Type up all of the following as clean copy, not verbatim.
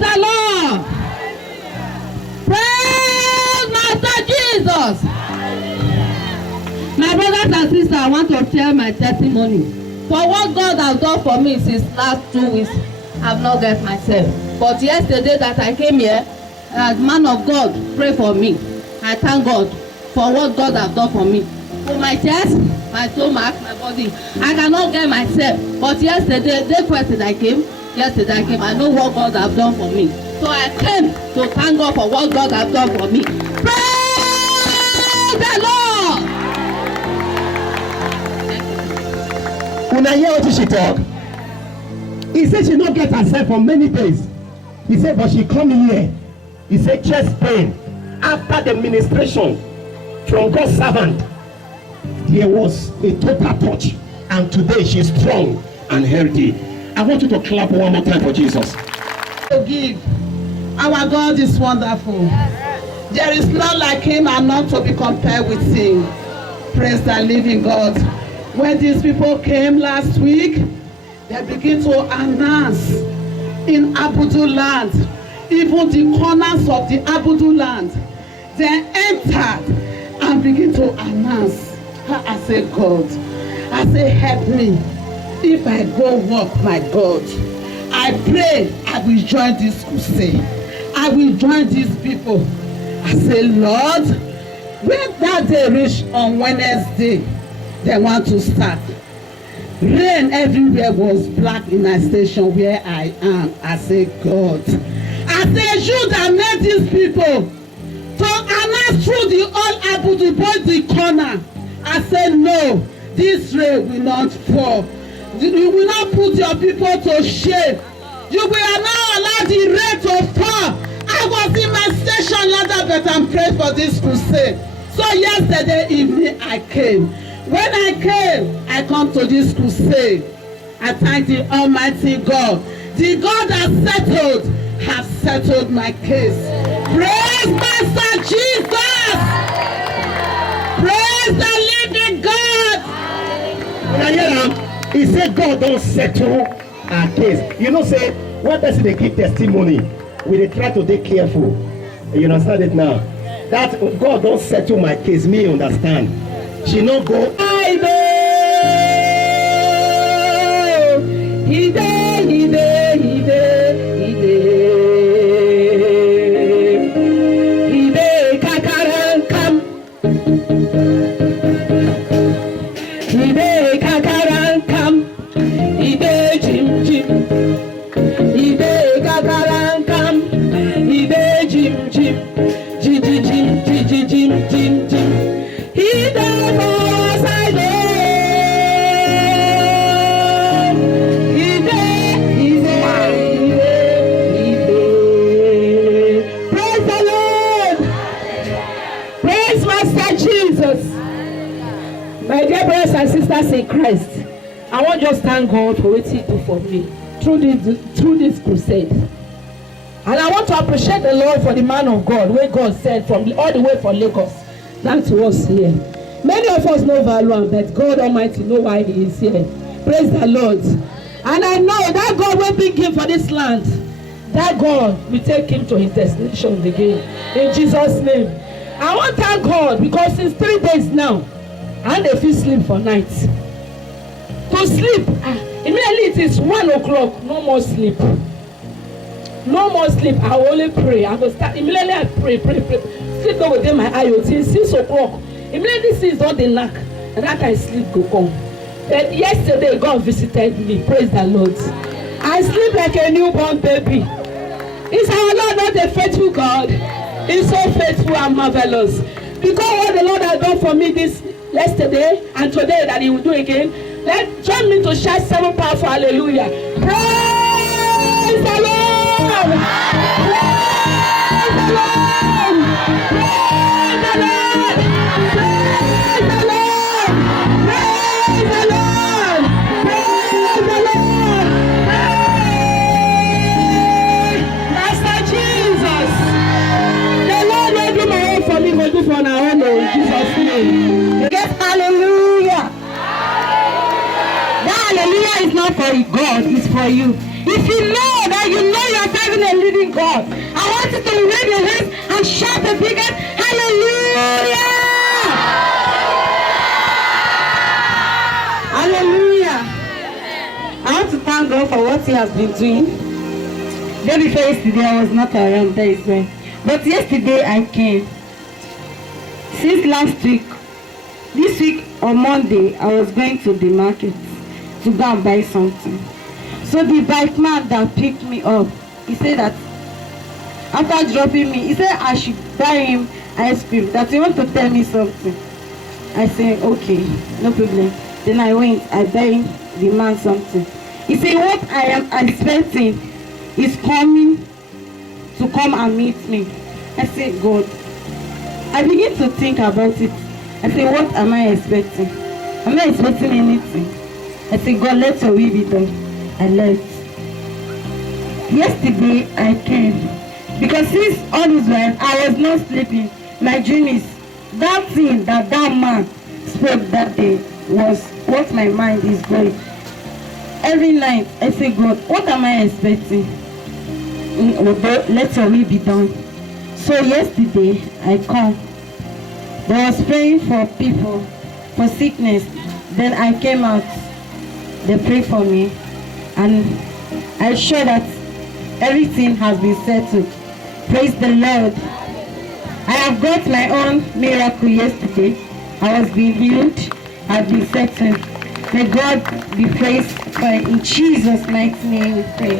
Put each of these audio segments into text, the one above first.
the Lord. Praise Master Jesus. My brothers and sisters, I want to share my testimony. For what God has done for me since last 2 weeks, I've not get myself. But yesterday that I came here, as man of God, pray for me. I thank God for what God has done for me. For my chest, my stomach, my body, I cannot get myself. But yesterday, the question I came, I know what God has done for me. So I came to thank God for what God has done for me. Praise the Lord! Una hear what she talk? He said she not get herself for many days. He said, but she come in here. He said, chest pain. After the ministration from God's servant, there was a total touch. And today she's strong and healthy. I want you to clap one more time for Jesus. To give. Our God is wonderful. There is none like him and none to be compared with him. Praise the living God. When these people came last week, they begin to announce in Abudu land, even the corners of the Abudu land, they entered and begin to announce. I say, God, I say, help me. If I go walk, my God, I pray I will join this crusade. I will join these people. I say, Lord, when that day reach on Wednesday, they want to start. Rain everywhere was black in my station where I am. I say, God, I say, you that made these people to announce through the old Abudu boy the corner. I said, no, this rain will not fall. You will not put your people to shame. You will not allow the rain to fall. I was in my station ladder but I'm praying for this crusade. So yesterday evening I came. When I came, I come to this crusade. I thank the Almighty God. The God that settled has settled my case. Praise Master Jesus. Praise the living God. When I hear him, he said God don't settle our case. You know, say, one person they give testimony, we they try to be careful. You understand it now? That God don't settle my case, me understand. She no go. I know. He did, he did, he did, he did. He did kakarankam. He did kakarankam. He did jim jim. He did kakarankam. He did jim jim. Jim jim jim jim jim jim jim. He died for us, I know. He died, he died, he died. Praise the Lord. Praise Master Jesus. My dear brothers and sisters in Christ, I want to just thank God for what He did for me through this crusade. And I want to appreciate the Lord for the man of God, where God sent from all the way from Lagos. Down to us here. Many of us know Valuan, but God Almighty know why He is here. Praise the Lord. And I know that God will bring Him for this land. That God will take Him to His destination again. In Jesus' name. I want to thank God because it's 3 days now. And they feel sleep for nights. To sleep, immediately it is 1 o'clock. No more sleep. No more sleep. I will only pray. I will start immediately. I pray. Sleep go within my eye until 6 o'clock. Immediately 6 don dey knack, and that kind sleep go come. But yesterday God visited me. Praise the Lord. I sleep like a newborn baby. Is our Lord not a faithful God? He's so faithful and marvelous. Because what the Lord has done for me this yesterday and today that He will do again, let join me to shout 7 powerful hallelujah. Praise the Lord. Praise the Lord. Praise the Lord. Praise the Lord. Praise the Lord. Praise the Lord. Praise Master Jesus. The Lord will do my own for me, will do for our own in Jesus' name. Yes, hallelujah. That hallelujah is not for God, it's for you. If you know that you know you're serving a living God. has been doing. Day before yesterday, I was not around, that is why. But yesterday, I came. Since last week, this week on Monday, I was going to the market to go and buy something. So the bike man that picked me up, he said that after dropping me, he said I should buy him ice cream, that he want to tell me something. I said, okay, no problem. Then I went, I buy the man something. He said, what I am expecting is coming to come and meet me. I said, God. I begin to think about it. I said, what am I expecting? I'm not expecting anything. I said, God, let your will be done. I left. Yesterday, I came. Because since all this while, I was not sleeping. My dream is that thing that man spoke that day was what my mind is going. Every night, I say, God, what am I expecting? Let your will be done. So yesterday, I come. I was praying for people, for sickness. Then I came out. They prayed for me. And I'm sure that everything has been settled. Praise the Lord. I have got my own miracle yesterday. I was being healed. I've been settled. May God be praised for it. In Jesus' mighty name we pray.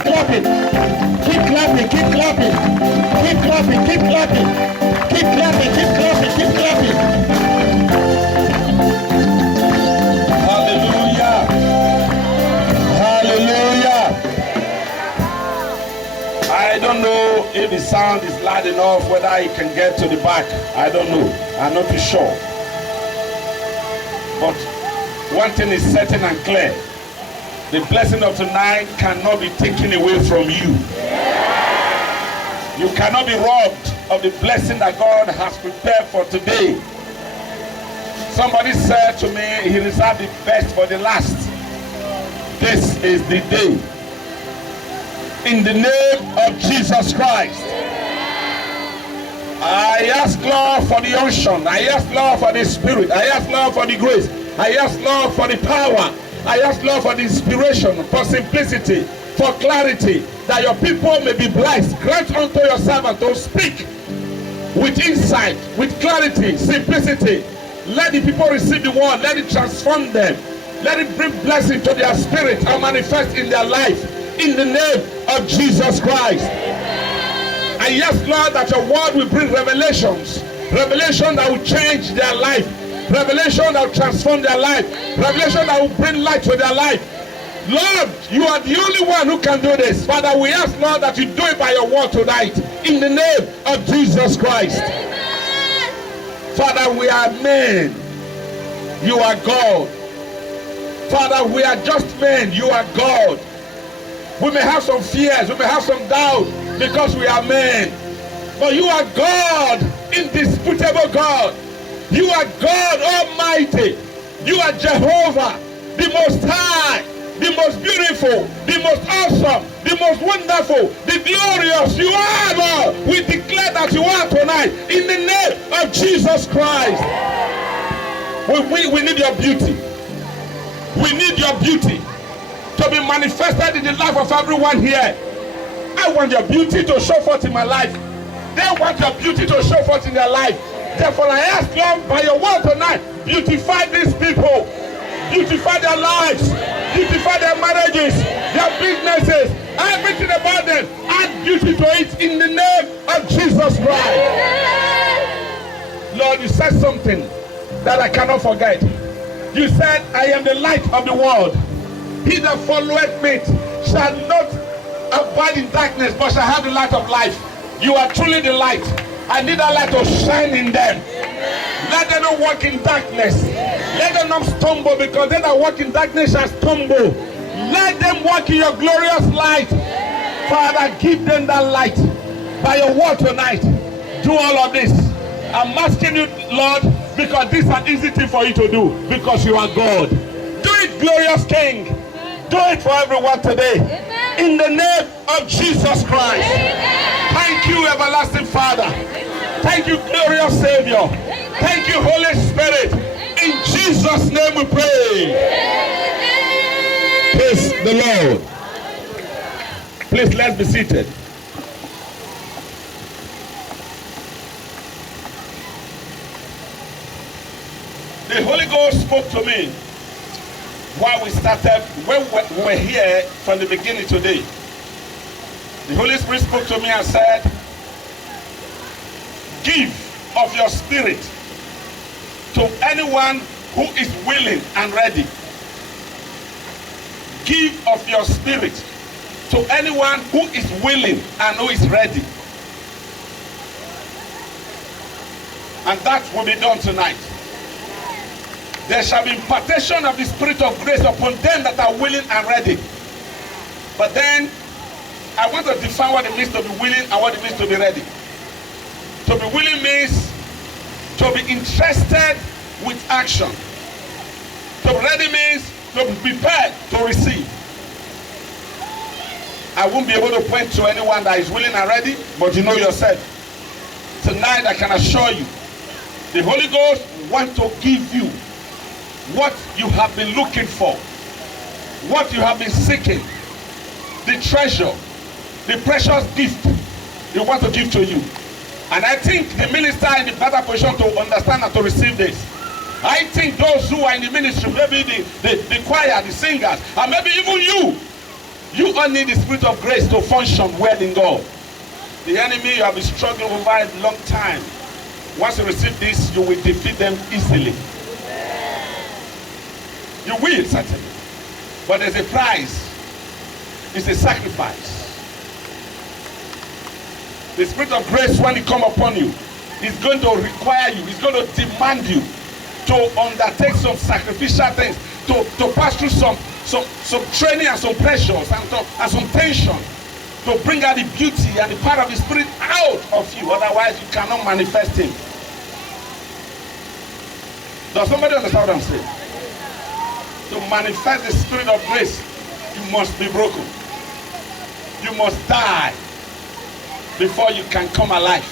Clap it. Keep clapping, keep clapping. Keep clapping, keep clapping. Keep clapping, keep clapping, keep clapping. Hallelujah. Hallelujah. I don't know if the sound is loud enough, whether I can get to the back. I don't know. I'm not too sure. But one thing is certain and clear. The blessing of tonight cannot be taken away from you. You cannot be robbed of the blessing that God has prepared for today. Somebody said to me, he reserved the best for the last. This is the day. In the name of Jesus Christ, I ask Lord for the unction. I ask Lord for the spirit. I ask Lord for the grace. I ask Lord for the power. I ask Lord for the inspiration, for simplicity, for clarity, that your people may be blessed. Grant unto your servant to speak with insight, with clarity, simplicity. Let the people receive the word. Let it transform them. Let it bring blessing to their spirit and manifest in their life. In the name of Jesus Christ. I ask, Lord, that your word will bring revelations. Revelation that will change their life. Revelation that will transform their life. Revelation that will bring light to their life. Lord, you are the only one who can do this. Father, we ask, Lord, that you do it by your word tonight. In the name of Jesus Christ. Father, we are men. You are God. Father, we are just men. You are God. We may have some fears. We may have some doubt because we are men. But you are God, indisputable God. You are God Almighty. You are Jehovah, the Most High, the most beautiful, the most awesome, the most wonderful, the glorious. You are God. We declare that you are tonight in the name of Jesus Christ. We need your beauty. We need your beauty to be manifested in the life of everyone here. I want your beauty to show forth in my life. They want your beauty to show forth in their life. Therefore, I ask you by your word tonight, beautify these people. Beautify their lives. Beautify their marriages, their businesses, everything about them. Add beauty to it in the name of Jesus Christ. Lord, you said something that I cannot forget. You said, I am the light of the world. He that followeth me shall not abide in darkness, but shall have the light of life. You are truly the light. I need that light to shine in them. Let them not walk in darkness. Let them not stumble, because they that walk in darkness shall stumble. Let them walk in your glorious light. Father, give them that light by your word tonight. Do all of this. I'm asking you, Lord, because this is an easy thing for you to do, because you are God. Do it, glorious King. Do it for everyone today. In the name of Jesus Christ. Thank you, everlasting Father. Thank you, glorious Savior. Thank you, Holy Spirit. In Jesus' name we pray. Praise the Lord. Please, let's be seated. The Holy Ghost spoke to me while we started, when we were here from the beginning today. The Holy Spirit spoke to me and said, give of your spirit to anyone who is willing and ready. Give of your spirit to anyone who is willing and who is ready. And that will be done tonight. There shall be impartation of the Spirit of grace upon them that are willing and ready. But then, I want to define what it means to be willing and what it means to be ready. To be willing means to be interested with action. To be ready means to be prepared to receive. I won't be able to point to anyone that is willing and ready, but you know yourself. Tonight, I can assure you, the Holy Ghost wants to give you what you have been looking for, what you have been seeking, the treasure, the precious gift He wants to give to you. And I think the minister is in the better position to understand and to receive this. I think those who are in the ministry, maybe the choir, the singers, and maybe even you all need the Spirit of grace to function well in God. The enemy you have been struggling over a long time. Once you receive this, you will defeat them easily. You will, certainly. But there's a price. It's a sacrifice. The Spirit of grace, when it comes upon you, is going to require you, it's going to demand you to undertake some sacrificial things, to pass through some training and some pressures and some tension, to bring out the beauty and the power of the Spirit out of you. Otherwise, you cannot manifest Him. Does somebody understand what I'm saying? To manifest the Spirit of grace, you must be broken. You must die before you can come alive.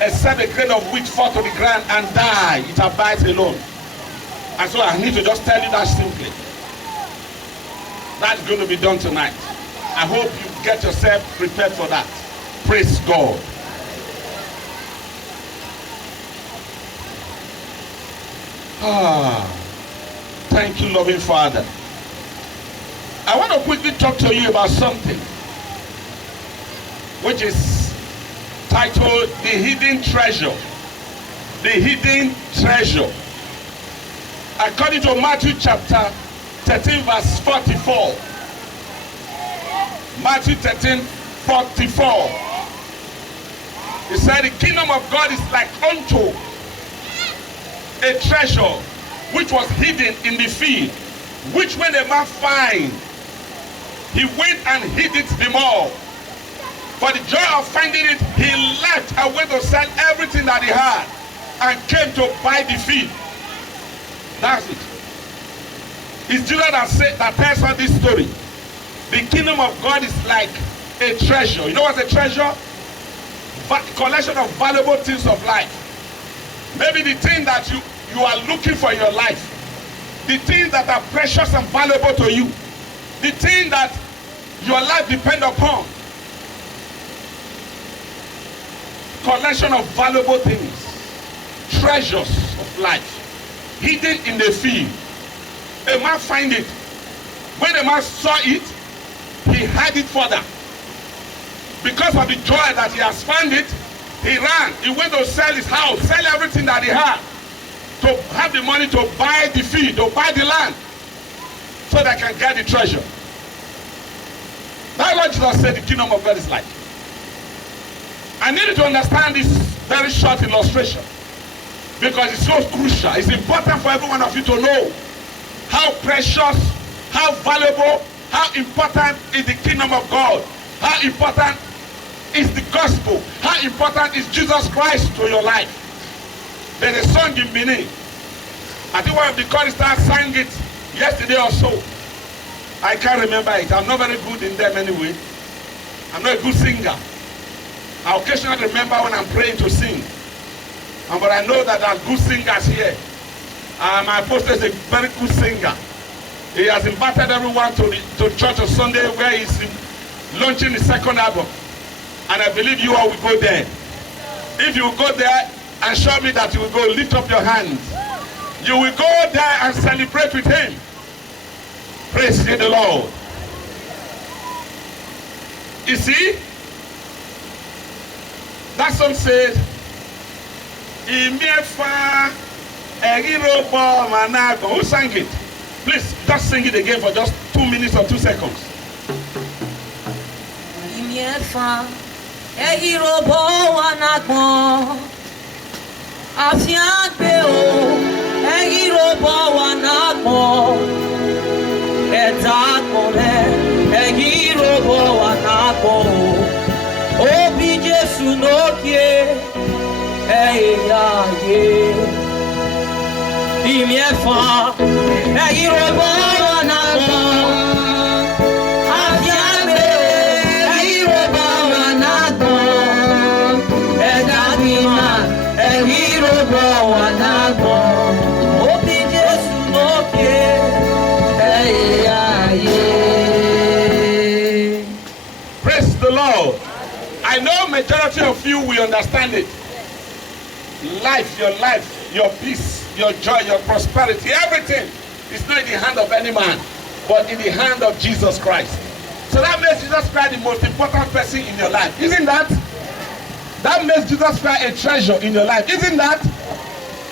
Except a grain of wheat fall to the ground and die, it abides alone. And so I need to just tell you that simply. That's going to be done tonight. I hope you get yourself prepared for that. Praise God. Thank you, loving Father. I want to quickly talk to you about something which is titled The Hidden Treasure. The Hidden Treasure. According to Matthew chapter 13 verse 44. Matthew 13, 44. He said the kingdom of God is like unto a treasure which was hidden in the field, which when a man find, he went and hid it the more. For the joy of finding it, he left and went to sell everything that he had and came to buy the field. That's it. It's Jesus that tells us this story. The kingdom of God is like a treasure. You know what's a treasure? Collection of valuable things of life. Maybe the thing that you are looking for in your life. The things that are precious and valuable to you. The thing that your life depends upon. Collection of valuable things. Treasures of life. Hidden in the field. A man find it. When the man saw it, he hid it further. Because of the joy that he has found it, he ran. He went to sell his house, sell everything that he had, to have the money to buy the field, to buy the land, so that he can get the treasure. That's what Jesus said the kingdom of God is like. I need you to understand this very short illustration, because it's so crucial. It's important for every one of you to know how precious, how valuable, how important is the kingdom of God. How important is the gospel. How important is Jesus Christ to your life. There's a song in Benin. I think one of the choristers sang it yesterday or so. I can't remember it. I'm not very good in them anyway. I'm not a good singer. I occasionally remember when I'm praying to sing. But I know that there are good singers here. My pastor is a very good singer. He has invited everyone to church on Sunday where he's launching his second album. And I believe you all will go there. If you will go there and show me that you will go, lift up your hands. You will go there and celebrate with him. Praise ye the Lord. You see, that song says, who sang it? Please, just sing it again for just 2 minutes or 2 seconds. Obi Jesu n'okie eya ye imiefa eyirobo wanabo afiame eyirobo wanabo edadima eyirobo wanabo Obi Jesu n'okie eya ye. Praise the Lord. I know majority of you will understand it. Life, your peace, your joy, your prosperity, everything is not in the hand of any man, but in the hand of Jesus Christ. So that makes Jesus Christ the most important person in your life. Isn't that? That makes Jesus Christ a treasure in your life. Isn't that?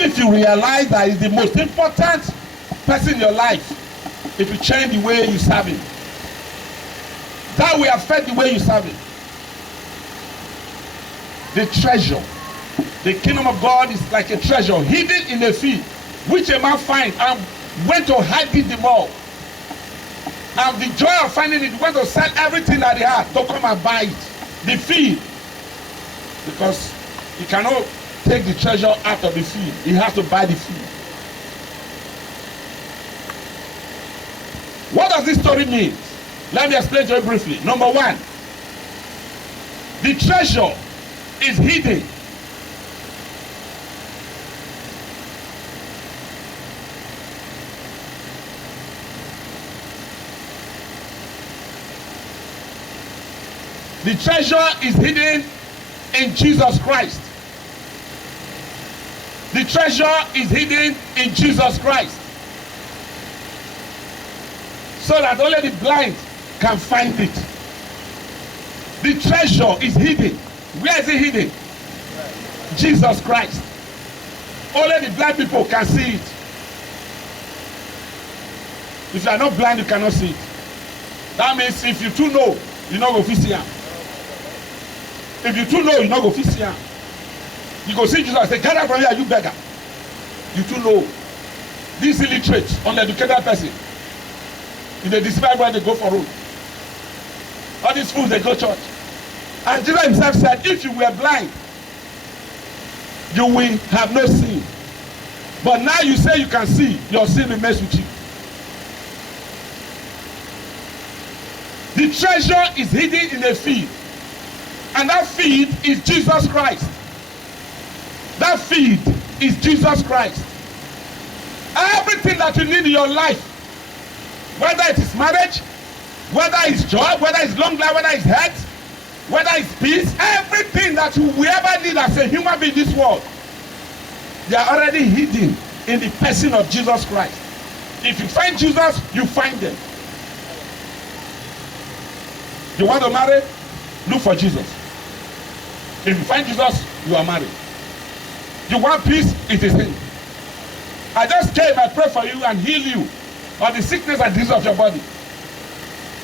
If you realize that he's the most important person in your life, if you change the way you serve him, that will affect the way you serve him. The treasure. The kingdom of God is like a treasure hidden in a field, which a man finds and went to hide it the more. And the joy of finding it, went to sell everything that he had to come and buy it. The field. Because he cannot take the treasure out of the field. He has to buy the field. What does this story mean? Let me explain to you briefly. Number one, the treasure is hidden. The treasure is hidden in Jesus Christ. The treasure is hidden in Jesus Christ. So that only the blind can find it. The treasure is hidden. Where is it hidden? Jesus Christ. Only the blind people can see it. If you are not blind, you cannot see it. That means if you too know, you not go fit see am. If you too know, you not go fit see am. You go see Jesus and say, get out from here, you beggar. You too know. This illiterate, uneducated person. If they describe where they go for road. All these fools, they go church. And Jesus himself said, if you were blind, you will have no sin. But now you say you can see, your sin remains with you. The treasure is hidden in a field. And that field is Jesus Christ. That field is Jesus Christ. Everything that you need in your life, whether it is marriage, whether it's job, whether it's long life, whether it's health, whether it's peace, everything that you will ever need as a human being in this world, they are already hidden in the person of Jesus Christ. If you find Jesus, you find them. You want to marry? Look for Jesus. If you find Jesus, you are married. You want peace? It is him. I just came, I pray for you and heal you of the sickness and disease of your body.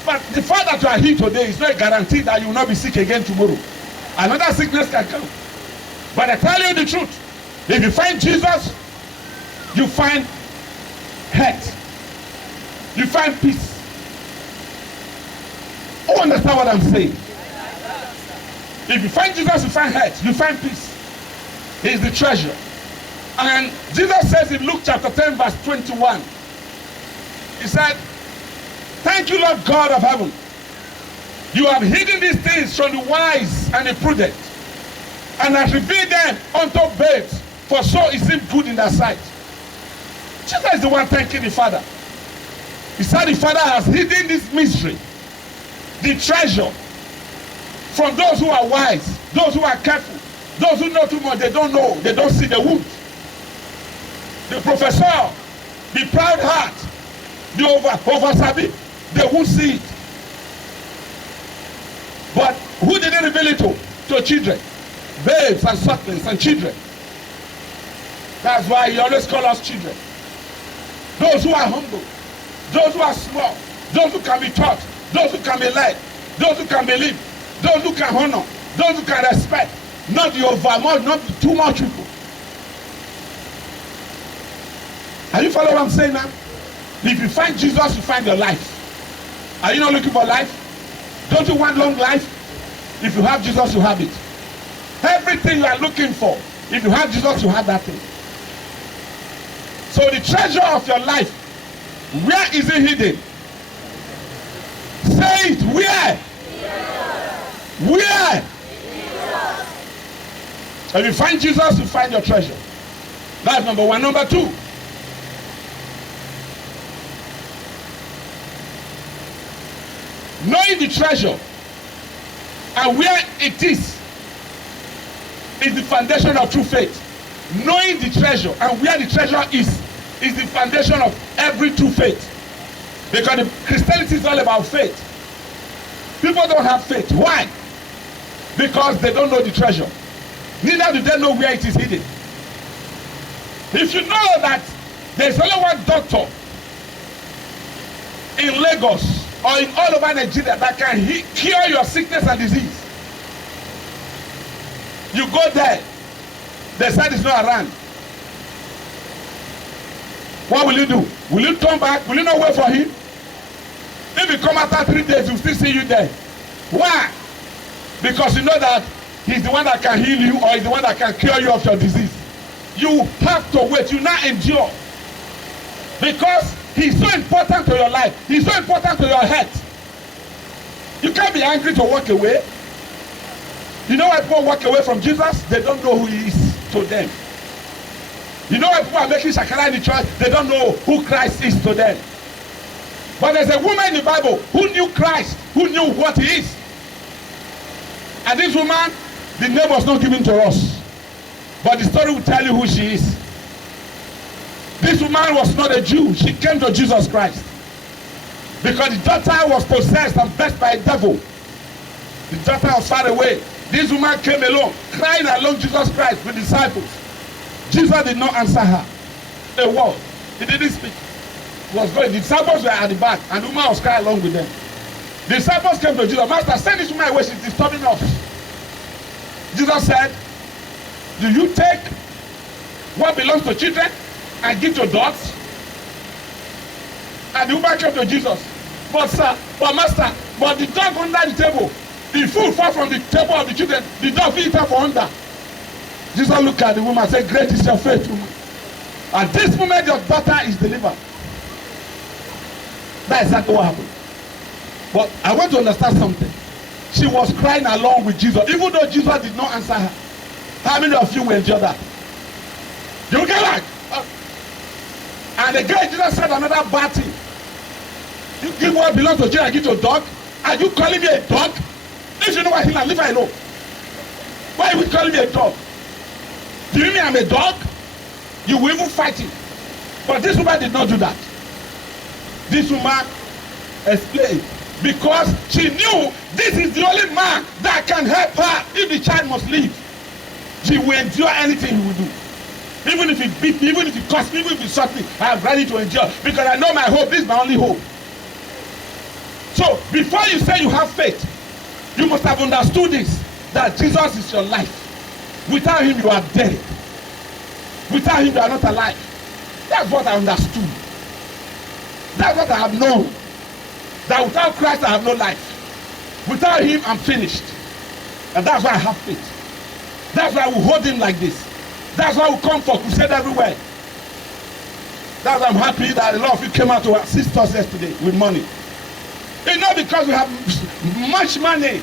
But the fact that you are here today is not a guarantee that you will not be sick again tomorrow. Another sickness can come. But I tell you the truth. If you find Jesus, you find health. You find peace. You understand what I'm saying? If you find Jesus, you find health. You find peace. He is the treasure. And Jesus says in Luke chapter 10 verse 21, he said, thank you, Lord God of heaven. You have hidden these things from the wise and the prudent, and have revealed them unto babes, for so it seemed good in their sight. Jesus is the one thanking the Father. He said the Father has hidden this mystery, the treasure, from those who are wise, those who are careful, those who know too much. They don't know, they don't see the wound. The professor, the proud heart, the over sabi, they won't see it. But who did they reveal it to? To children, babes and sucklings and children. That's why he always calls us children. Those who are humble, those who are small, those who can be taught, those who can be led, those who can believe, those who can honor, those who can respect, not the overmuch, not the too much people. Are you following what I'm saying now? If you find Jesus, you find your life. Are you not looking for life? Don't you want long life? If you have Jesus, you have it. Everything you are looking for, if you have Jesus, you have that thing. So the treasure of your life, where is it hidden? Say it, where? Where? If you find Jesus, you find your treasure. That's number one. Number two, knowing the treasure and where it is the foundation of true faith. Knowing the treasure and where the treasure is the foundation of every true faith. Because the Christianity is all about faith. People don't have faith. Why? Because they don't know the treasure. Neither do they know where it is hidden. If you know that there's only one doctor in Lagos or in all over Nigeria that can cure your sickness and disease, you go there, they said it's not around. What will you do? Will you turn back? Will you not wait for him? If you come after 3 days, he'll still see you there. Why? Because you know that he's the one that can heal you, or he's the one that can cure you of your disease. You have to wait. You now endure. Because he's so important to your life. He's so important to your health. You can't be angry to walk away. You know why people walk away from Jesus? They don't know who he is to them. You know why people are making shakara in the church? They don't know who Christ is to them. But there's a woman in the Bible who knew Christ, who knew what he is. And this woman, the name was not given to us. But the story will tell you who she is. This woman was not a Jew. She came to Jesus Christ. Because the daughter was possessed and vexed by a devil. The daughter was far away. This woman came alone, crying along Jesus Christ with disciples. Jesus did not answer her a word. He didn't speak. He was going. The disciples were at the back, and the woman was crying along with them. The disciples came to Jesus. Master, send this woman away. She's disturbing us. Jesus said, do you take what belongs to children and give to dogs? And the woman came to Jesus. But sir, but master, but the dog under the table, the food fall from the table of the children, the dog eat her for under. Jesus looked at the woman and said, great is your faith, woman. At this moment, your daughter is delivered. That's exactly what happened. But I want to understand something. She was crying along with Jesus, even though Jesus did not answer her. How many of you will endure that? You get like, and again, Jesus said another bad thing. You give what belongs to children and give to a dog? Are you calling me a dog? If you know what I leave her alone. Why are you calling me a dog? Do you mean I'm a dog? You will even fight it. But this woman did not do that. This woman explained. Because she knew this is the only man that can help her if the child must leave. She will endure anything he will do. Even if it beat me, even if it costs me, even if it shot me, I am ready to endure. Because I know my hope. This is my only hope. So, before you say you have faith, you must have understood this, that Jesus is your life. Without him, you are dead. Without him, you are not alive. That's what I understood. That's what I have known. That without Christ, I have no life. Without him, I'm finished. And that's why I have faith. That's why we hold him like this. That's why we come for crusade everywhere. That's why I'm happy that a lot of you came out to assist us yesterday with money. It's not because we have much money.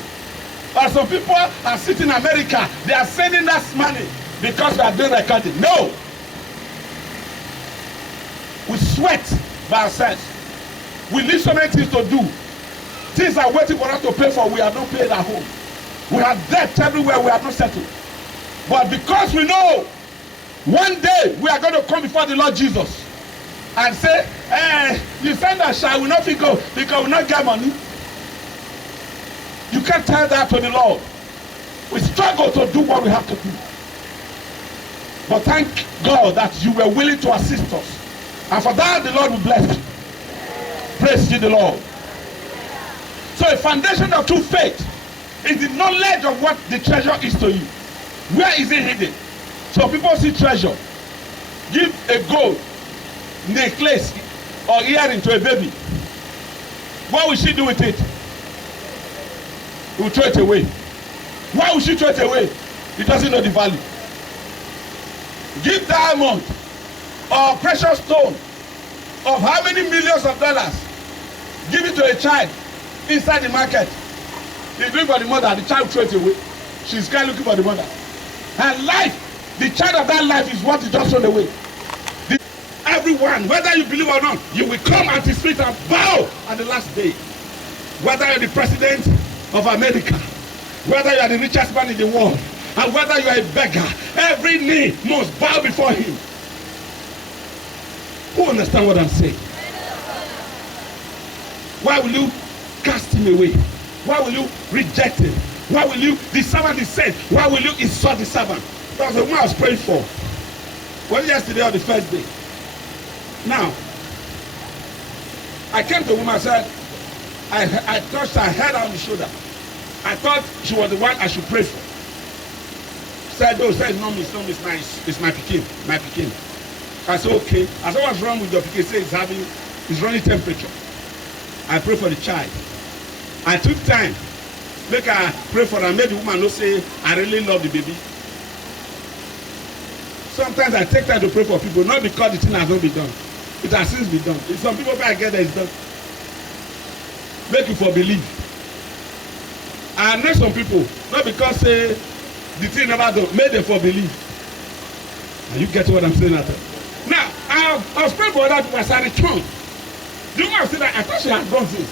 Or some people are sitting in America, they are sending us money because we are doing recording. No. We sweat by ourselves. We need so many things to do. Things are waiting for us to pay for. We have not paid at home. We have debt everywhere. We have not settled. But because we know one day we are going to come before the Lord Jesus and say, you send us, shall we not go because we not get money. You can't tell that to the Lord. We struggle to do what we have to do. But thank God that you were willing to assist us. And for that, the Lord will bless you. Praise you, the Lord. So a foundation of true faith is the knowledge of what the treasure is to you. Where is it hidden? So people see treasure. Give a gold necklace or earring to a baby. What will she do with it? He will throw it away. Why will she throw it away? He doesn't know the value. Give diamond or precious stone of how many millions of dollars. Give it to a child inside the market. He's looking for the mother. The child throws it away. She's kind of looking for the mother. And life, the child of that life is what is just thrown away. Everyone, whether you believe or not, you will come at his feet and bow at the last day. Whether you're the president of America, whether you are the richest man in the world, and whether you are a beggar, every knee must bow before him. Who understand what I'm saying? Why will you cast him away? Why will you reject him? Why will you, the servant is said, why will you insult the servant? That was the one I was praying for. Was it yesterday or the first day? Now, I came to a woman and said, I touched her head on the shoulder. I thought she was the one I should pray for. Said, no, no, it's my pikin, my pikin. I said, okay. I said, what's wrong with your pikin? Say it's running temperature. I pray for the child. I took time, make her pray for her, make the woman know say, I really love the baby. Sometimes I take time to pray for people, not because the thing has not been done. It has since been done. If some people I get that it's done. Make you for believe. I know some people, not because say the thing never done, make them for believe. And you get what I'm saying at all. Now, I was praying for other people as I returned. The woman said that I thought she had gone since.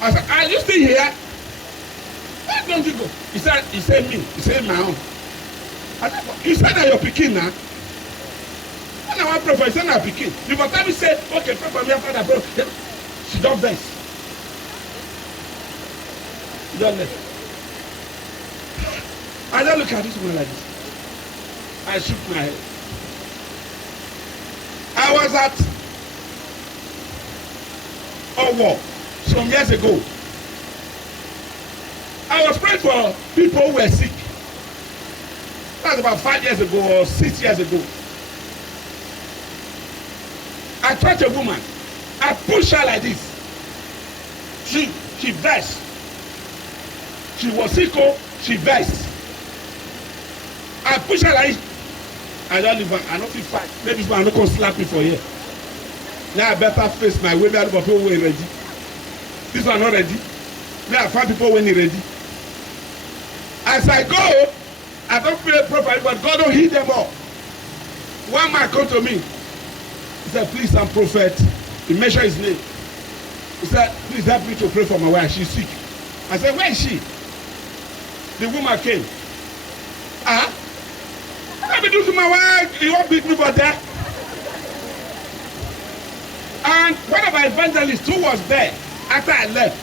I said, are you still here? Where don't you go? He said me. He said my own. I said, you said that you're picking now. When I want to pray for you, said I'm picking. The time he said, okay, pray for me after that, bro. She don't vex. She don't vex. I don't look at this woman like this. I shook my head. I was at Owo some years ago. I was praying for people who were sick. That's about 5 years ago or 6 years ago. I touched a woman. I pushed her like this. She vexed. She was sick, she vexed. I pushed her like this. I don't even, I don't feel fight. Maybe this man not gonna slap me for here. Now I better face my way. I don't people who ain't ready. This one not ready. Now I find people when he ready. As I go, I don't pray properly, but God don't heal them all. One man come to me. He said, please, I'm prophet. He mentioned his name. He said, please help me to pray for my wife. She's sick. I said, where is she? The woman came. Let me do to my wife. You won't beat me for that. And one of my evangelists who was there after I left,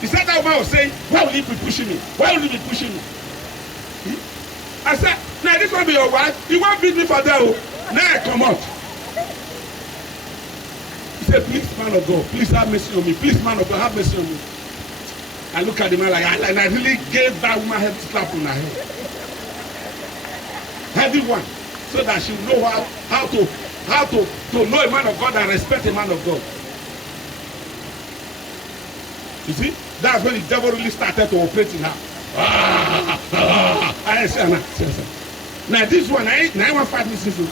he said that woman was saying, why will you be pushing me? Why will you be pushing me? I said, now this one be your wife. You won't beat me for that. Now I come out. He said, please, man of God, please have mercy on me. Please, man of God, have mercy on me. I look at the man like I really gave that woman a head slap on her head. Heavy one. So that she will know how to know a man of God and respect a man of God. You see? That's when the devil really started to operate in her. I say, now this one, I want 5 missions.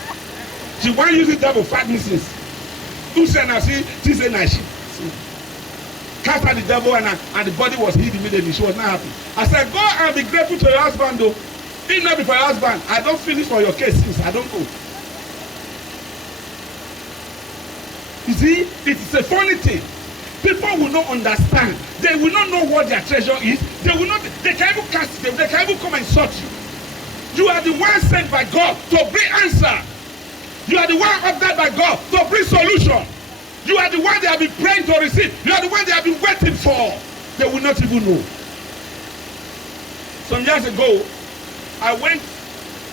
She want to use the devil 5 missions. Who said now, she said now she cast out the devil and the body was healed immediately. She was not happy. I said, go and be grateful to your husband though. If not be for your husband, I don't finish for your case since I don't go. You see, it's a funny thing. People will not understand. They will not know what their treasure is. They will not. They can even cast them. They can even come and insult you. You are the one sent by God to bring answer. You are the one ordered by God to bring solution. You are the one they have been praying to receive. You are the one they have been waiting for. They will not even know. Some years ago, I went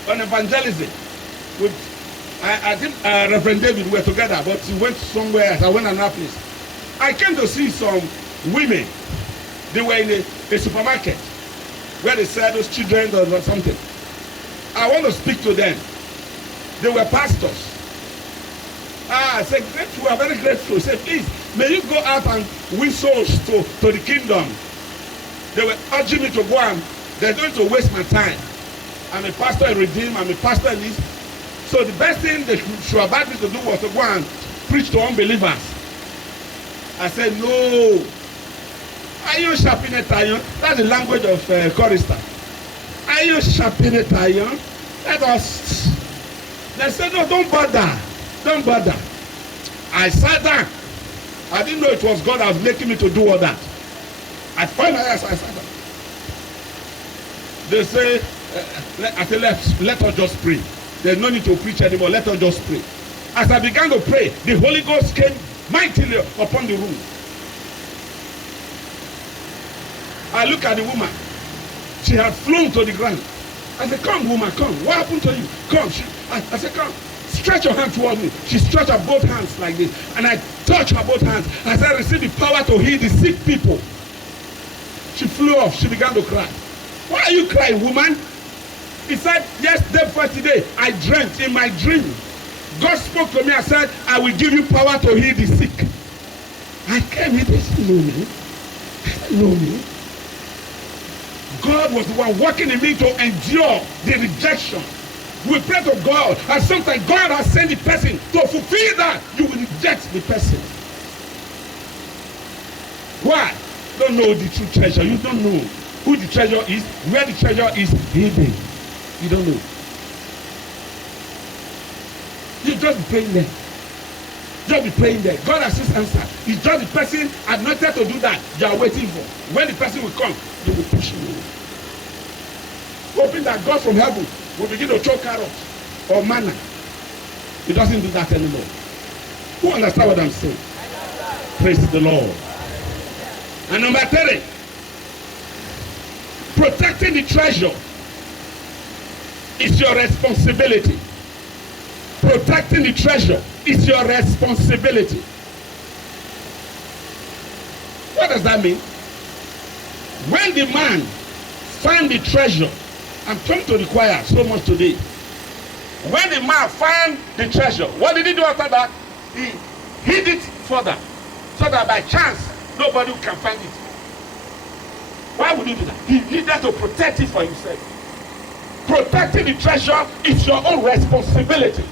on evangelism with I think Reverend David. We were together, but he went somewhere else. I went another place. I came to see some women. They were in a supermarket where they sell those children or something. I want to speak to them. They were pastors. I said, grateful, we are very grateful. He said, please, may you go out and win souls to the kingdom. They were urging me to go and they're going to waste my time. I'm a pastor in Redeem, I'm a pastor in this. So the best thing they should advise me to do was to go and preach to unbelievers. I said, no. Iron sharpened iron. That's the language of chorister. Iron sharpened iron. Let us. They said, no, don't bother. Don't bother. I sat down. I didn't know it was God that was making me to do all that. I found my eyes, I sat down. They say, I said, let us just pray. There's no need to preach anymore. Let us just pray. As I began to pray, the Holy Ghost came mightily upon the room. I look at the woman. She had flown to the ground. I said, come, woman, come. What happened to you? Come. I said, come. Stretch your hand towards me. She stretched her both hands like this. And I touched her both hands. I said, receive the power to heal the sick people. She flew off. She began to cry. Why are you crying, woman? He said, yesterday, before today, I dreamt in my dream. God spoke to me and said, I will give you power to heal the sick. I came, he didn't know me. He didn't know me. God was the one working in me to endure the rejection. We pray to God, and sometimes God has sent the person to fulfill that. You will reject the person. Why? You don't know the true treasure. You don't know who the treasure is, where the treasure is hidden. You don't know. You just be praying there. Just be praying there. God has his answer. It's just the person anointed to do that you are waiting for. When the person will come, you will push him away. Hoping that God from heaven will begin to throw carrots or manna. He doesn't do that anymore. Who understand what I'm saying? Praise the Lord. And number 3, protecting the treasure is your responsibility. Protecting the treasure is your responsibility. What does that mean? When the man found the treasure, I'm coming to the choir so much today. When the man found the treasure, what did he do after that? He hid it further, so that by chance nobody can find it. Why would he do that? He needed to protect it for himself. Protecting the treasure is your own responsibility.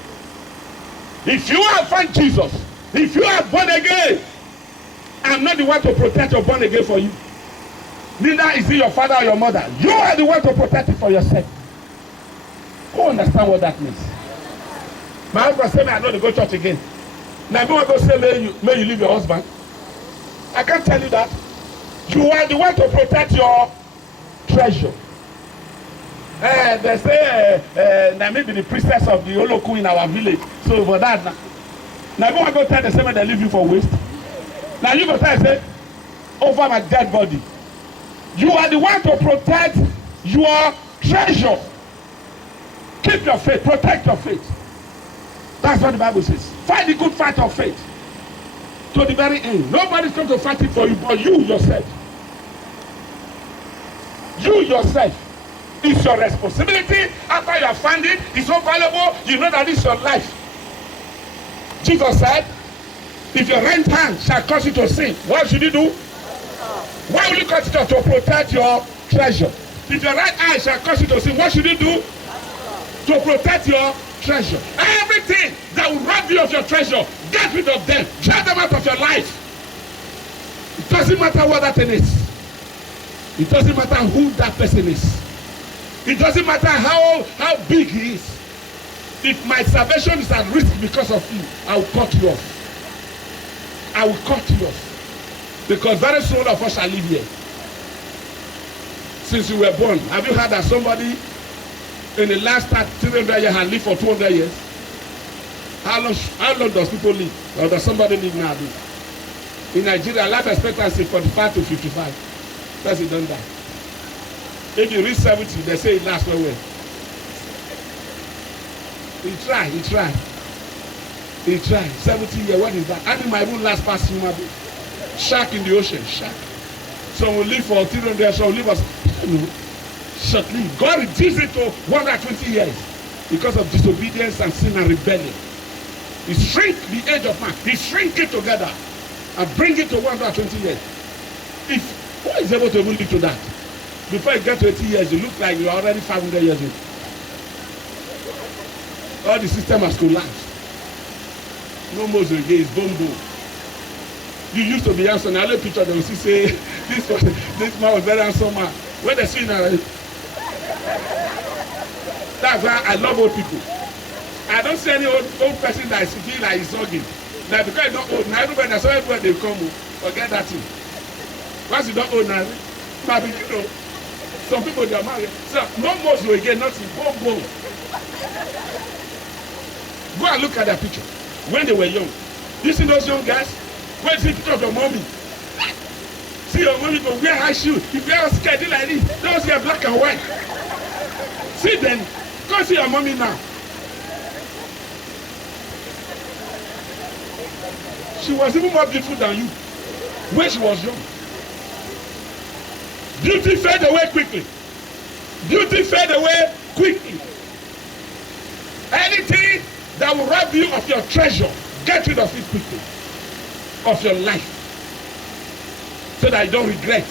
If you have found Jesus, if you are born again, I'm not the one to protect your born again for you. Neither is it your father or your mother. You are the one to protect it for yourself. Who understand what that means? My husband said, I know to go to church again. Now, if you want to say, may you leave your husband. I can't tell you that. You are the one to protect your treasure. They say, maybe the priestess of the Oloku in our village. So for that, now if you want to go tell the same they leave you for waste. Now you go tell and say, over my dead body. You are the one to protect your treasure. Keep your faith. Protect your faith. That's what the Bible says. Fight the good fight of faith. To the very end. Nobody's going to fight it for you but you yourself. You yourself. It's your responsibility. After you have found it, it's so valuable. You know that it's your life. Jesus said, if your right hand shall cause you to sin, what should you do? Why will you cut it off? To protect your treasure. If your right eye shall cause you to sin, what should you do? To protect your treasure. Everything that will rob you of your treasure, get rid of them. Tear them out of your life. It doesn't matter what that thing is. It doesn't matter who that person is. It doesn't matter how big he is. If my salvation is at risk because of you, I will cut you off. I will cut you off. Because very soon all of us shall live here. Since you were born, have you heard that somebody in the last 300 years has lived for 200 years? How long does people live? Or does somebody live nowadays? In Nigeria, life expectancy 45 to 55. That's it, don't die. If you reach 70, they say it lasts well. He tried. 70 years, what is that? Animal even last past human being. Shark in the ocean, shark. Some will live for 300 years, some will live shortly. God reduced it to 120 years because of disobedience and sin and rebellion. He shrink the age of man. He shrink it together and bring it to 120 years. Who is able to even live to that? Before you get to 80 years, you look like you are already 500 years old. All the system has collapsed. No more again, it's boom. You used to be handsome. I look picture, they will say, this man was very handsome man. When they see now, that's why I love old people. I don't see any old person that is sitting like he's hugging. Now because you're not old, now everybody, that's why everybody they come, forget that thing. Once you're not old now, some people they are married. So no more so again, nothing. Boom. Go and look at their picture. When they were young. You see those young guys? Go and see the picture of your mommy. See your mommy go wear high shoes. If you wear a skirt like this, they always wear black and white. See then, go see your mommy now. She was even more beautiful than you when she was young. Beauty fade away quickly. Anything that will rob you of your treasure, get rid of it quickly. Of your life. So that you don't regret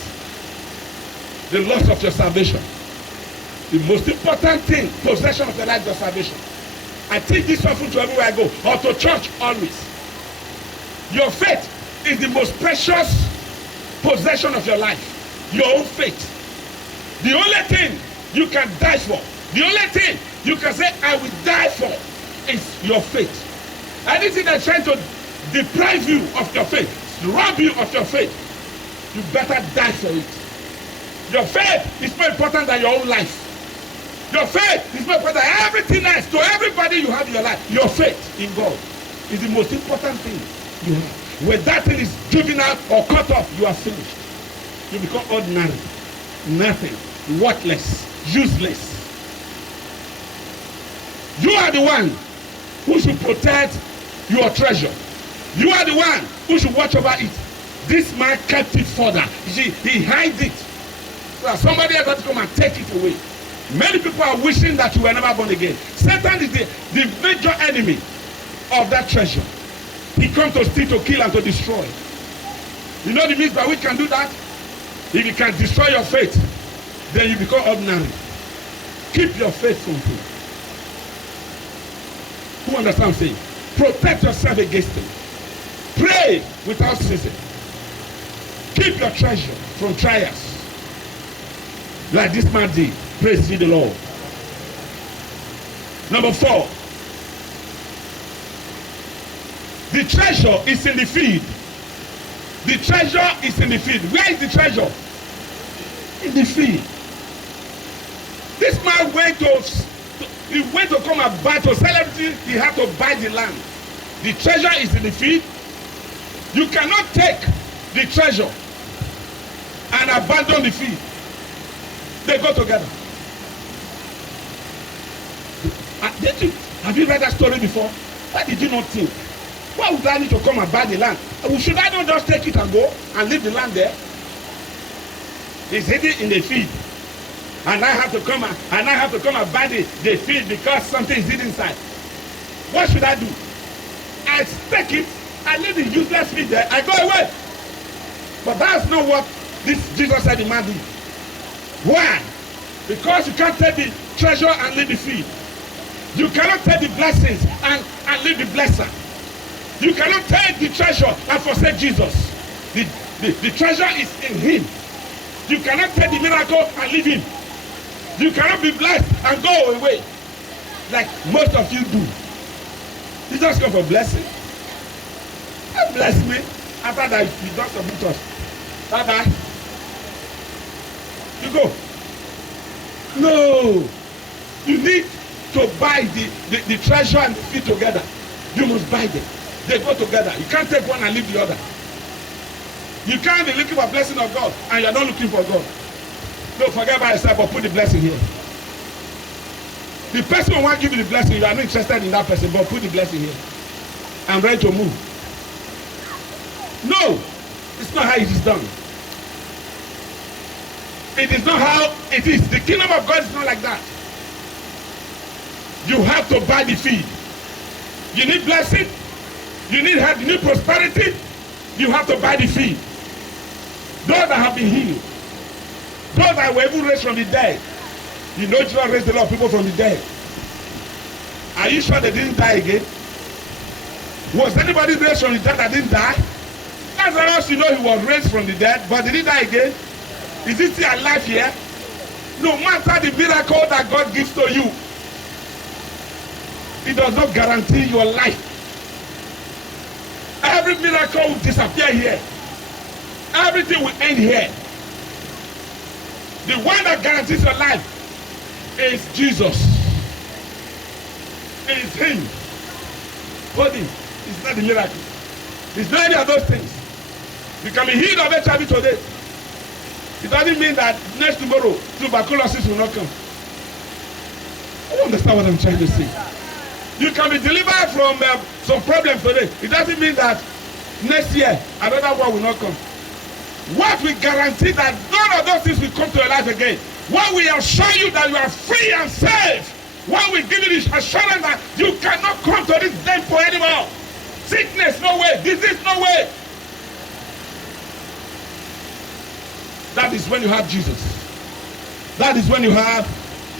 the loss of your salvation. The most important thing, possession of your life, your salvation. I teach this often to everywhere I go, or to church always. Your faith is the most precious possession of your life. Your own faith. The only thing you can die for, the only thing you can say, I will die for, is your faith. Anything that's trying to deprive you of your faith, rob you of your faith, you better die for it. Your faith is more important than your own life. Your faith is more important than everything else. To everybody you have in your life, your faith in God is the most important thing you have. When that thing is driven out or cut off, you are finished. You become ordinary, nothing, worthless, useless. You are the one who should protect your treasure. You are the one who should watch over it. This man kept it further. He hides it. So that somebody else has to come and take it away. Many people are wishing that you were never born again. Satan is the major enemy of that treasure. He comes to steal, to kill, and to destroy. You know the means by which can do that? If you can destroy your faith, then you become ordinary. Keep your faith from him. Who understands saying? Protect yourself against him. Pray without ceasing. Keep your treasure from trials. Like this man did. Praise be the Lord. Number 4. The treasure is in the field. The treasure is in the field. Where is the treasure? In the field. This man went to come and buy, to sell everything, he had to buy the land. The treasure is in the field. You cannot take the treasure and abandon the field. They go together. Have you read that story before? Why did you not think? Why would I need to come and buy the land? Should I not just take it and go and leave the land there? It's hidden in the field. And I have to come and buy the field because something is hidden inside. What should I do? I take it, I leave the useless field there, I go away. But that's not what this Jesus said the man did. Why? Because you can't take the treasure and leave the field. You cannot take the blessings and leave the blesser. You cannot take the treasure and forsake Jesus. The treasure is in him. You cannot take the miracle and leave him. You cannot be blessed and go away like most of you do. You just come for blessing. God bless me. After that, you don't submit us. Bye-bye. You go. No. You need to buy the treasure and the feed together. You must buy them. They go together. You can't take one and leave the other. You can't be looking for blessing of God and you're not looking for God. Don't forget about yourself, but put the blessing here. The person who wants to give you the blessing, you are not interested in that person, but put the blessing here. I'm ready to move. No, it's not how it is done. It is not how it is. The kingdom of God is not like that. You have to buy the feed. You need blessing. You need help. You need prosperity. You have to buy the feed. Those that have been healed. Those that were even raised from the dead. You know Jesus raised a lot of people from the dead. Are you sure they didn't die again? Was anybody raised from the dead that didn't die? Lazarus, you know he was raised from the dead, but did he die again? Is he still alive here? No matter the miracle that God gives to you, it does not guarantee your life. Every miracle will disappear here. Everything will end here. The one that guarantees your life is Jesus. It is him. Hold him. It's not the miracle. It's not any of those things. You can be healed of HIV today. It doesn't mean that next tomorrow tuberculosis will not come. I don't understand what I'm trying to say. You can be delivered from some problems today. It doesn't mean that next year another one will not come. What will guarantee that none of those things will come to your life again? What will assure you that you are free and safe? What will give you the assurance that you cannot come to this temple anymore? Sickness, no way. Disease, no way. That is when you have Jesus. That is when you have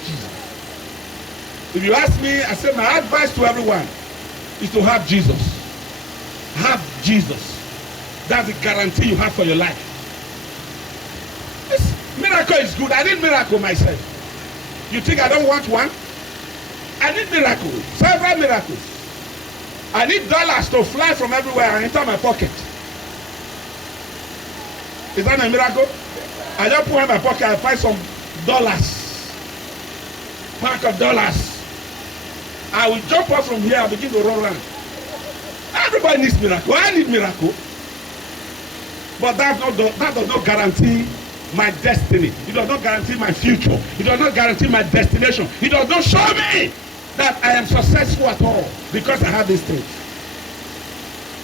Jesus. If you ask me, I say my advice to everyone is to have Jesus. Have Jesus. That's the guarantee you have for your life. This miracle is good. I need miracle myself. You think I don't want one? I need miracles. Several miracles. I need dollars to fly from everywhere and enter my pocket. Is that a miracle? I just put in my pocket and find some dollars. Pack of dollars. I will jump up from here and begin to run around. Everybody needs miracle. I need miracle. But that does not guarantee my destiny. It does not guarantee my future. It does not guarantee my destination. It does not show me that I am successful at all because I have these things.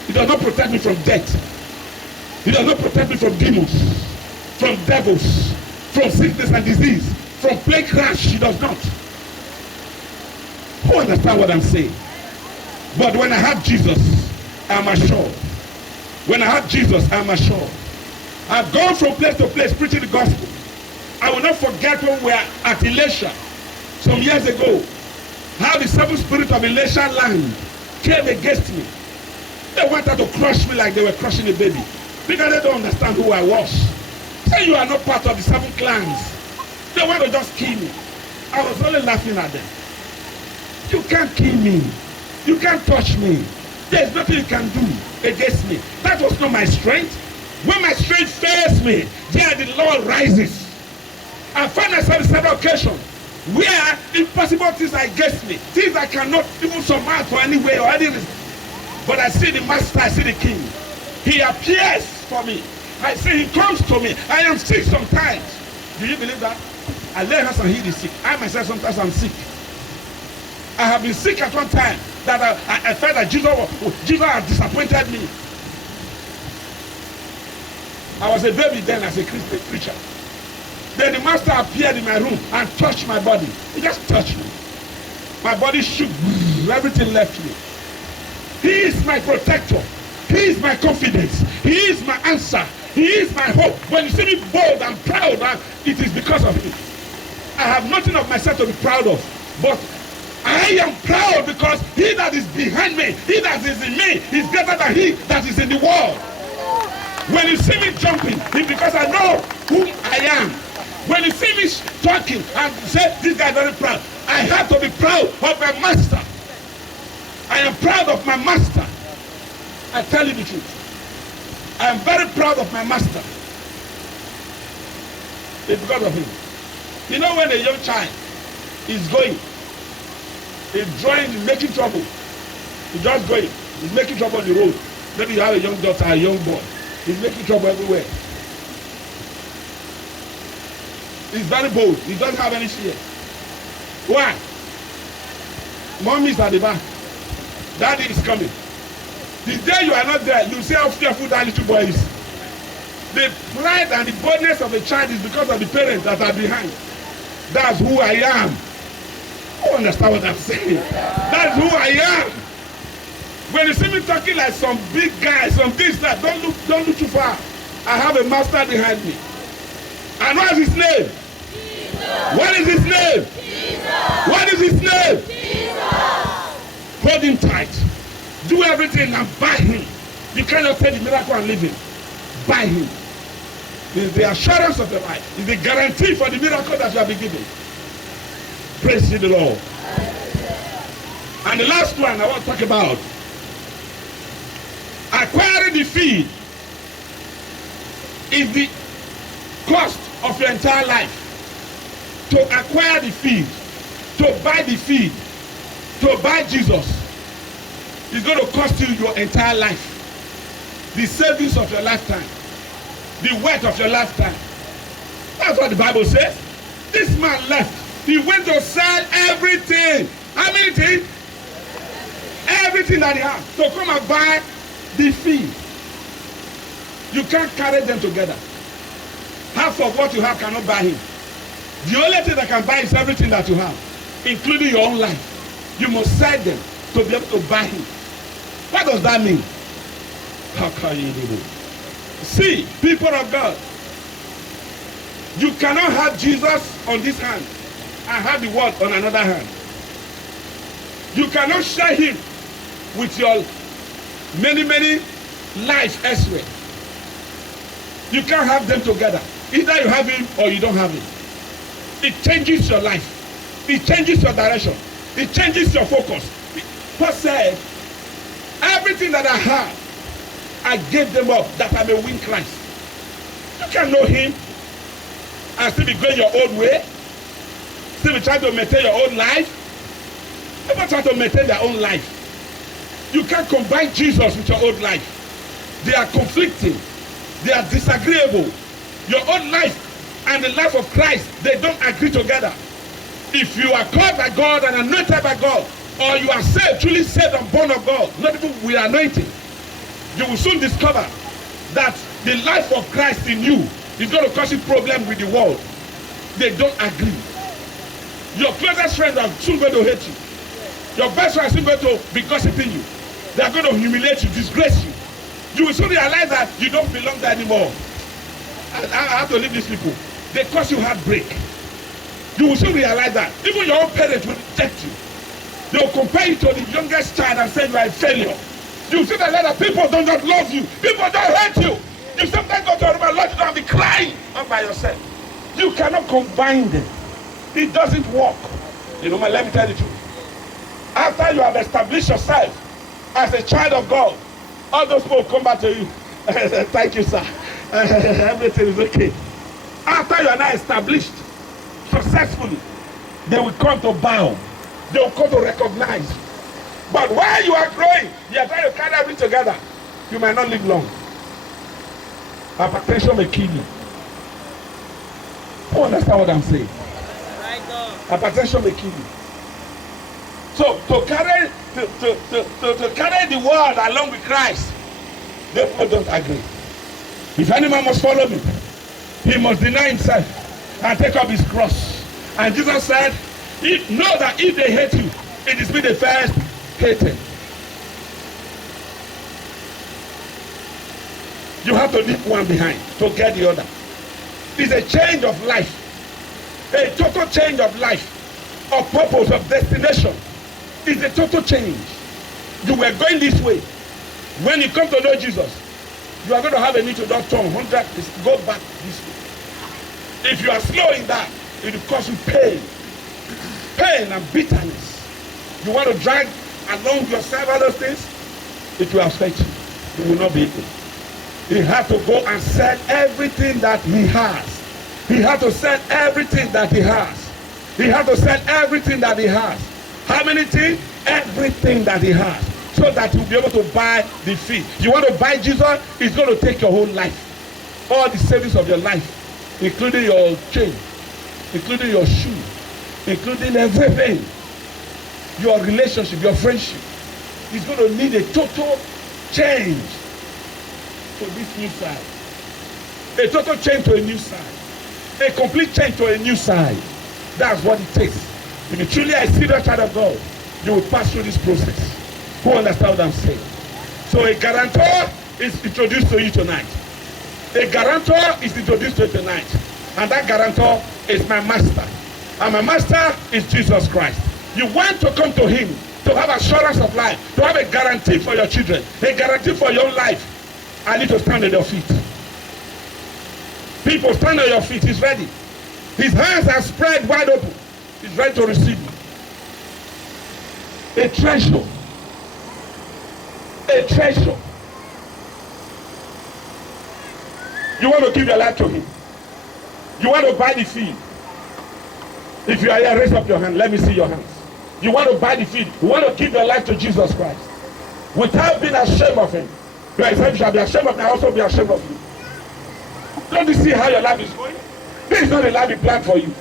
It does not protect me from death. It does not protect me from demons, from devils, from sickness and disease, from plane crash. It does not. Who understand what I'm saying? But when I have Jesus, I'm assured. When I have Jesus, I'm assured. I've gone from place to place preaching the gospel. I will not forget when we were at Elisha some years ago, how the seven spirits of Elisha land came against me. They wanted to crush me like they were crushing a baby because they don't understand who I was. Say you are not part of the seven clans. They want to just kill me. I was only laughing at them. You can't kill me. You can't touch me. There's nothing you can do against me. That was not my strength. When my strength fails me, there the Lord rises. I find myself in several occasions where impossible things are against me, things I cannot even surmount for any way or any reason. But I see the Master, I see the King. He appears for me. I see he comes to me. I am sick sometimes. Do you believe that? I lay hands and heal the sick. I myself sometimes I'm sick. I have been sick at one time that I felt that Jesus had disappointed me. I was a baby then as a Christian preacher. Then the Master appeared in my room and touched my body. He just touched me. My body shook. Everything left me. He is my protector. He is my confidence. He is my answer. He is my hope. When you see me bold and proud, it is because of him. I have nothing of myself to be proud of. But I am proud because he that is behind me, he that is in me, is greater than he that is in the world. When you see me jumping, it's because I know who I am. When you see me talking and say, this guy is very proud, I have to be proud of my master. I am proud of my master. I tell you the truth. I am very proud of my master. It's because of him. You know when a young child is going, he's drawing, he's making trouble. He's just going, he's making trouble on the road. Maybe you have a young daughter, a young boy. He's making trouble everywhere. He's very bold. He doesn't have any fear. Why? Mommy is at the back. Daddy is coming. The day you are not there, you see how fearful that little boy is. The pride and the boldness of a child is because of the parents that are behind. That's who I am. You understand what I'm saying? That's who I am. When you see me talking like some big guy, some things that don't look too far. I have a master behind me. And what is his name? Jesus. What is his name? Jesus. What is his name? Jesus. Hold him tight. Do everything and buy him. You cannot take the miracle and leave him. Buy him. It's the assurance of your life. It's the guarantee for the miracle that you have been given. Praise the Lord. And the last one I want to talk about. Acquiring the field is the cost of your entire life. To acquire the field, to buy the field, to buy Jesus, is going to cost you your entire life. The savings of your lifetime, the wealth of your lifetime. That's what the Bible says. This man left. He went to sell everything. How many things? Everything that he had. So come and buy the field. You can't carry them together. Half of what you have cannot buy him. The only thing that can buy is everything that you have, including your own life. You must sell them to be able to buy him. What does that mean? How can you do it? See, people of God, you cannot have Jesus on this hand and have the world on another hand. You cannot share him with your many lives elsewhere. You can't have them together. Either you have him or you don't have him. It changes your life. It changes your direction. It changes your focus. Paul said, everything that I have, I gave them up that I may win Christ. You can know him and still be going your own way. Still be trying to maintain your own life. People try to maintain their own life. You can't combine Jesus with your own life. They are conflicting. They are disagreeable. Your own life and the life of Christ, they don't agree together. If you are called by God and anointed by God, or you are saved, truly saved and born of God, not even with anointing, you will soon discover that the life of Christ in you is going to cause you problems with the world. They don't agree. Your closest friends are soon going to hate you. Your best friends are soon going to be gossiping you. They are going to humiliate you, disgrace you. You will soon realize that you don't belong there anymore. I have to leave these people. They cause you heartbreak. You will soon realize that. Even your own parents will reject you. They will compare you to the youngest child and say you are a failure. You see that a lot of people don't just love you. People don't hate you. You sometimes go to a room and Lord, you don't be crying all by yourself. You cannot combine them. It doesn't work. You know, let me tell you the truth. After you have established yourself as a child of God, all those people come back to you. Thank you, sir. Everything is okay. After you are now established successfully, they will come to bow. They will come to recognize. But while you are growing, you are trying to carry everything together, you might not live long. Hypertension may kill you. You understand what I'm saying? Hypertension may kill you. So to carry the world along with Christ, the people don't agree. If any man must follow me, he must deny himself and take up his cross. And Jesus said, know that if they hate you, it is me the first hated. You have to leave one behind to get the other. It's a change of life. A total change of life, of purpose, of destination. It's a total change. You were going this way. When you come to know Jesus, you are going to have a need to not turn 100, go back this way. If you are slow in that, it will cause you pain. Pain and bitterness. You want to drag along yourself all those things, it will affect you. You will not be able. He had to go and sell everything that he has He had to sell everything that he has. He had to sell everything that he has. How many things? Everything that he has. So that you'll be able to buy the fee. You want to buy Jesus? It's going to take your whole life. All the savings of your life, including your chain, including your shoe, including everything. Your relationship, your friendship. It's going to need a total change to this new side. A total change to a new side. A complete change to a new side. That's what it takes. If you truly are a serious child of God, you will pass through this process. Who understand what I'm saying? So a guarantor is introduced to you tonight. A guarantor is introduced to you tonight. And that guarantor is my master. And my master is Jesus Christ. You want to come to him to have assurance of life, to have a guarantee for your children, a guarantee for your life. I need to stand on your feet. People, stand on your feet. He's ready. His hands are spread wide open. He's ready to receive you. A treasure. A treasure. You want to give your life to him. You want to buy the field. If you are here, raise up your hand. Let me see your hands. You want to buy the field. You want to give your life to Jesus Christ. Without being ashamed of him. You shall be ashamed of me. I also be ashamed of you. Don't you see how your life is going? This is not the life he planned for you.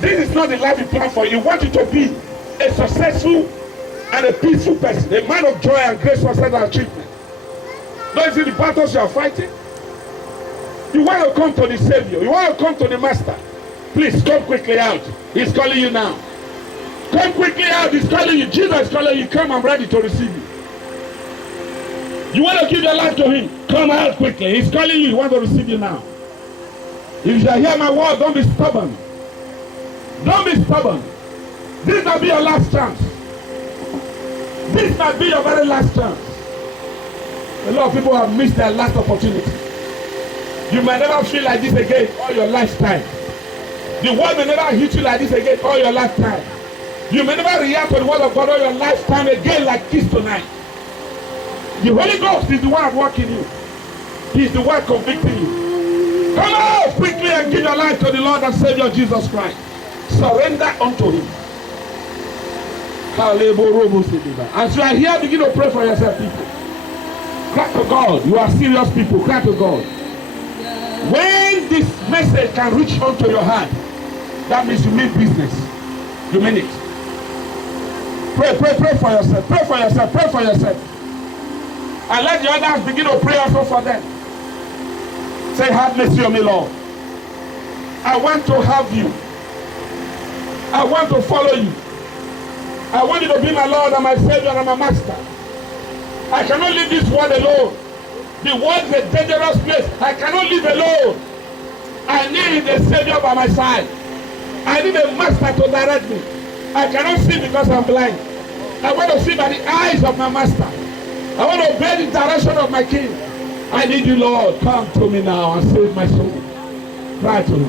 This is not the life he planned for you. He wants you to be a successful and a peaceful person. A man of joy and grace, success and achievement. Don't you see the battles you are fighting? You want to come to the Savior. You want to come to the Master. Please come quickly out. He's calling you now. Come quickly out. He's calling you. Jesus is calling you. Come, I'm ready to receive you. You want to give your life to him? Come out quickly. He's calling you. He wants to receive you now. If you shall hear my word, don't be stubborn. Don't be stubborn. This might be your last chance. This might be your very last chance. A lot of people have missed their last opportunity. You may never feel like this again all your lifetime. The world may never hit you like this again all your lifetime. You may never react to the word of God all your lifetime again like this tonight. The Holy Ghost is the one at work in you. He is the one convicting you. Come out quickly and give your life to the Lord and Savior Jesus Christ. Surrender unto him. As you are here, begin to pray for yourself, people. Cry to God. You are serious people. Cry to God. When this message can reach onto your heart, that means you mean business. You mean it. Pray for yourself. Pray for yourself. Pray for yourself. And let the others begin to pray also for them. Say, have mercy on me, Lord. I want to have you. I want to follow you. I want you to be my Lord and my Savior and my Master. I cannot leave this world alone. The world is a dangerous place. I cannot live alone. I need a Savior by my side. I need a Master to direct me. I cannot see because I'm blind. I want to see by the eyes of my Master. I want to obey the direction of my King. I need you, Lord. Come to me now and save my soul. Cry to him.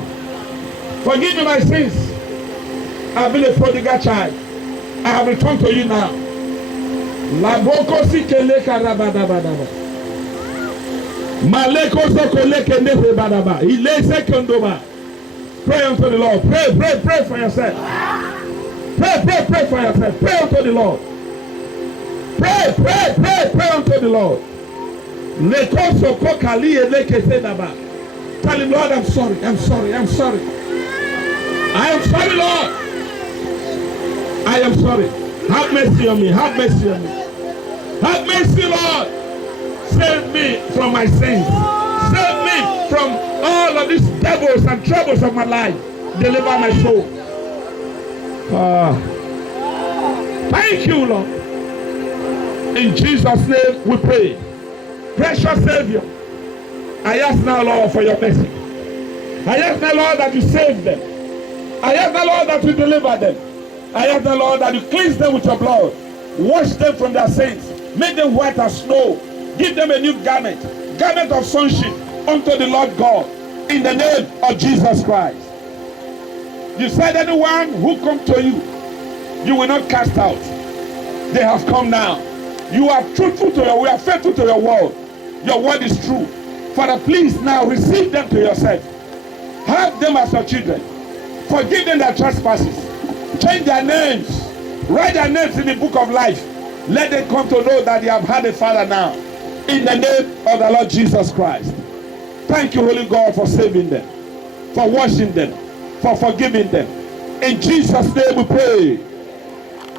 Forgive me my sins. I've been a prodigal child. I have returned to you now. Pray unto the Lord. Pray for yourself. Pray for yourself. Pray unto the Lord. Pray unto the Lord. Tell him, Lord, I'm sorry. I am sorry, Lord. I am sorry. Have mercy on me. Have mercy, Lord. Save me from my sins. Save me from all of these devils and troubles of my life. Deliver my soul. Thank you, Lord. In Jesus' name we pray. Precious Savior, I ask now, Lord, for your mercy. I ask now, Lord, that you save them. I ask now, Lord, that you deliver them. I ask now, Lord, that you cleanse them with your blood. Wash them from their sins. Make them white as snow. Give them a new garment of sonship unto the Lord God. In the name of Jesus Christ. You said anyone who comes to you, you will not cast out. They have come now. You are truthful to your word. You are faithful to your word. Your word is true. Father, please now receive them to yourself. Have them as your children. Forgive them their trespasses. Change their names. Write their names in the book of life. Let them come to know that they have had a Father now. In the name of the Lord Jesus Christ. Thank you, Holy God, for saving them, for washing them, for forgiving them. In Jesus' name we pray.